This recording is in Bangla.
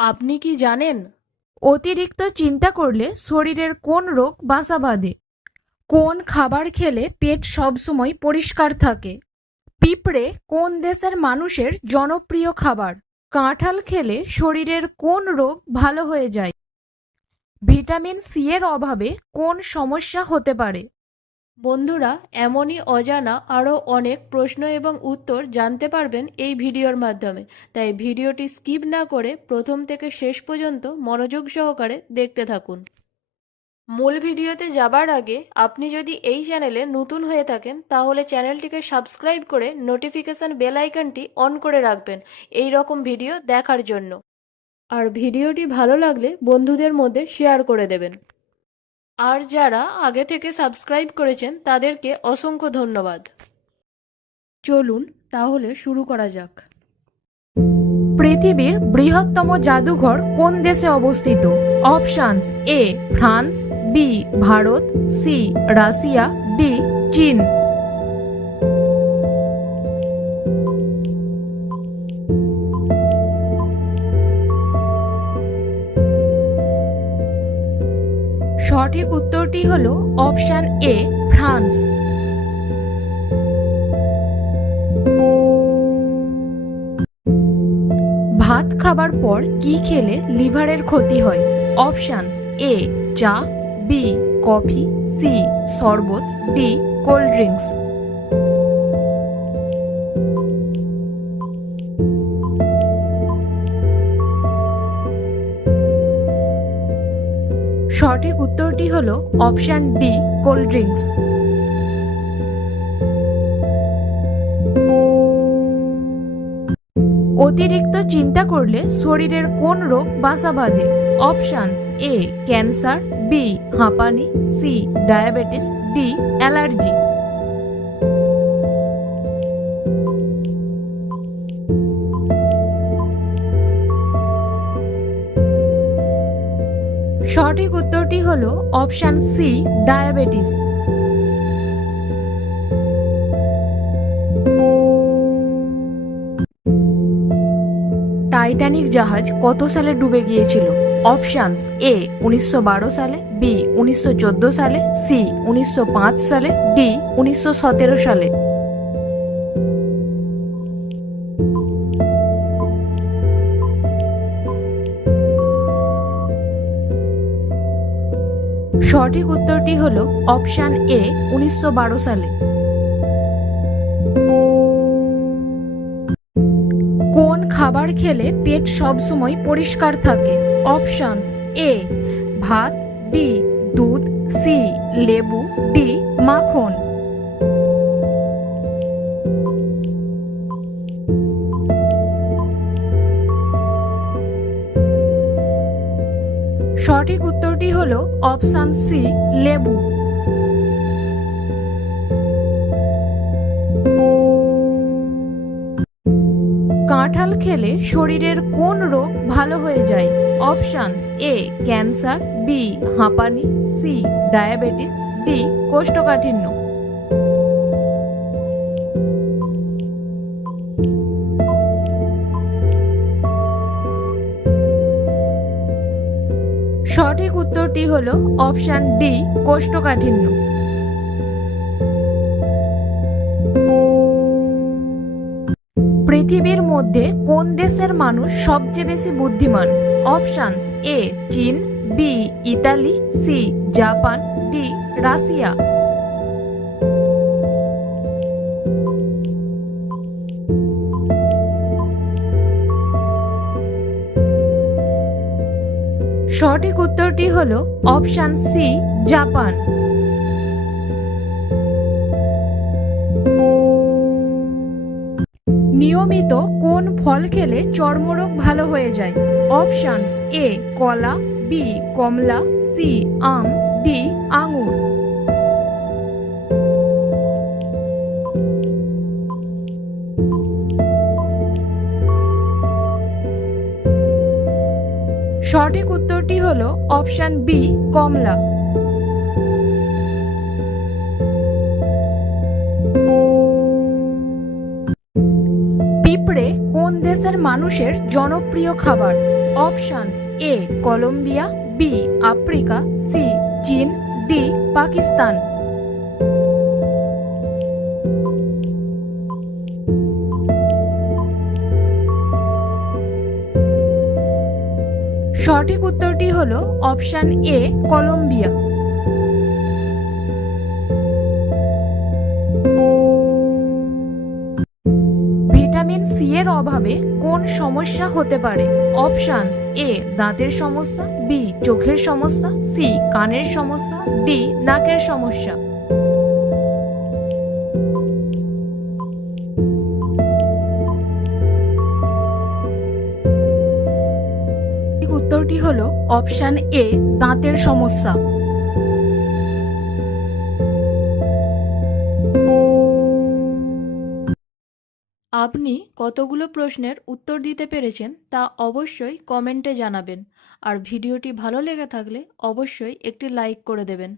আপনি কি জানেন অতিরিক্ত চিন্তা করলে শরীরের কোন রোগ বাসা বাঁধে? কোন খাবার খেলে পেট সবসময় পরিষ্কার থাকে? পিঁপড়ে কোন দেশের মানুষের জনপ্রিয় খাবার? কাঁঠাল খেলে শরীরের কোন রোগ ভালো হয়ে যায়? ভিটামিন সি এর অভাবে কোন সমস্যা হতে পারে? বন্ধুরা, এমনই অজানা আরও অনেক প্রশ্ন এবং উত্তর জানতে পারবেন এই ভিডিওর মাধ্যমে। তাই ভিডিওটি স্কিপ না করে প্রথম থেকে শেষ পর্যন্ত মনোযোগ সহকারে দেখতে থাকুন। মূল ভিডিওতে যাবার আগে আপনি যদি এই চ্যানেলে নতুন হয়ে থাকেন তাহলে চ্যানেলটিকে সাবস্ক্রাইব করে নোটিফিকেশন বেল আইকনটি অন করে রাখবেন এই রকম ভিডিও দেখার জন্য। আর ভিডিওটি ভালো লাগলে বন্ধুদের মধ্যে শেয়ার করে দেবেন। আর যারা আগে থেকে সাবস্ক্রাইব করেছেন তাদেরকে অসংখ্য ধন্যবাদ। চলুন তাহলে শুরু করা যাক। পৃথিবীর বৃহত্তম জাদুঘর কোন দেশে অবস্থিত? Options: A France, B Bharat, C Russia, D চীন। সঠিক উত্তরটি হলো অপশন এ ফ্রান্স। ভাত খাবার পর কি খেলে লিভারের ক্ষতি হয়? অপশনস: এ চা, বি কফি, সি শরবত, ডি কোল্ড ড্রিঙ্কস। সঠিক উত্তরটি হলো অপশন ডি কোল্ড ড্রিঙ্কস। অতিরিক্ত চিন্তা করলে শরীরের কোন রোগ বাসা বাঁধে? অপশনস: এ ক্যান্সার, বি হাঁপানি, সি ডায়াবেটিস, ডি অ্যালার্জি। সঠিক উত্তরটি হলো অপশন সি ডায়াবেটিস। টাইটানিক জাহাজ কত সালে ডুবে গিয়েছিল? অপশনস: এ 1912 সালে, বি 1914 সালে, সি 1905 সালে, ডি 1917 সালে। সঠিক উত্তরটি হলো অপশন এ 1912 সালে। কোন খাবার খেলে পেট সবসময় পরিষ্কার থাকে? অপশনস: এ ভাত, বি দুধ, সি লেবু, ডি মাখন। সঠিক উত্তরটি হলো অপশন সি লেবু। কাঁঠাল খেলে শরীরের কোন রোগ ভালো হয়ে যায়? অপশনস: এ ক্যান্সার, বি হাঁপানি, সি ডায়াবেটিস, ডি কোষ্ঠকাঠিন্য। সঠিক উত্তরটি হলো অপশন ডি কোষ্ঠকাঠিন্য। পৃথিবীর মধ্যে কোন দেশের মানুষ সবচেয়ে বেশি বুদ্ধিমান? অপশনস: এ চীন, B Italy, C Japan, D Russia. সঠিক উত্তরটি হলো অপশন সি জাপান। নিয়মিত কোন ফল খেলে চর্মরোগ ভালো হয়ে যায়? অপশনস: এ কলা, বি কমলা, সি আম, ডি আঙুর। সঠিক উত্তরটি হলো অপশন বি কমলা। পিঁপড়ে কোন দেশের মানুষের জনপ্রিয় খাবার? Options: A Colombia, B Africa, C চীন, ডি পাকিস্তান। সঠিক উত্তরটি হলো option A Colombia. Vitamin C এর অভাবে কোন সমস্যা হতে পারে? অপশনস: এ দাঁতের সমস্যা, বি চোখের সমস্যা, সি কানের সমস্যা, ডি নাকের সমস্যা। সঠিক উত্তরটি হলো অপশন এ দাঁতের সমস্যা। আপনি কতগুলো প্রশ্নের উত্তর দিতে পেরেছেন তা অবশ্যই কমেন্টে জানাবেন। আর ভিডিওটি ভালো লেগে থাকলে অবশ্যই একটি লাইক করে দেবেন।